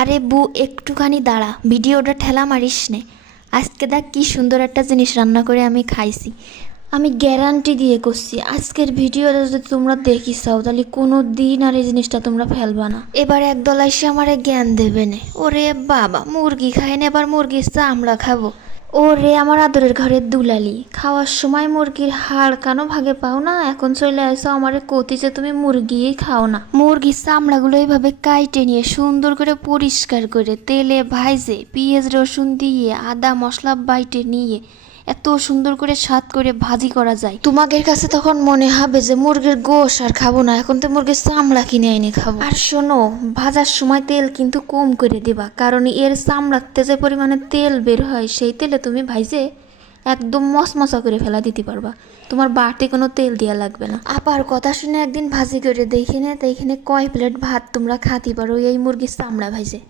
আরে বু একটুখানি দাঁড়া, ভিডিওটা ঠেলা মারিস নে। আজকে দেখ কি সুন্দর একটা জিনিস রান্না করে আমি খাইছি। আমি গ্যারান্টি দিয়ে করছি, আজকের ভিডিওটা যদি তোমরা দেখি চাও তাহলে কোনো দিন আর এই জিনিসটা তোমরা ফেলবা না। এবার একদল এসে আমারে জ্ঞান দেবে নে, ওরে বাবা মুরগি খাই না, এবার মুরগির চামড়া খাবো। ওরে আমার আদরের ঘরের দুলালি, খাওয়ার সময় মুরগির হাড় কেন ভাগে পাও না, এখন চলে আসো আমারে কতি যে তুমি মুরগিই খাও না। মুরগির চামড়াগুলো এইভাবে কাইটে নিয়ে সুন্দর করে পরিষ্কার করে তেলে ভাইজে পেঁয়াজ রসুন দিয়ে আদা মশলা বাইটে নিয়ে এত সুন্দর করে স্বাদ করে ভাজি করা যায়। তোমাদের কাছে তখন মনে হবে যে মুরগির গোশ আর খাবো না, এখন তো মুরগির চামড়া কিনে এনে খাবো। আর শোনো, ভাজার সময় তেল কিন্তু কম করে দিবা, কারণ এর চামড়াতে যে পরিমাণে তেল বের হয় সেই তেলে তুমি ভাইজে একদম মশমশা করে ফেলা দিতে পারবা, তোমার বাড়তি কোনো তেল দেওয়া লাগবে না। আবার কথা শুনে একদিন ভাজি করে দেখে নে, তো এখানে কয় প্লেট ভাত তোমরা খাতে পারো এই মুরগির চামড়া ভাইজে।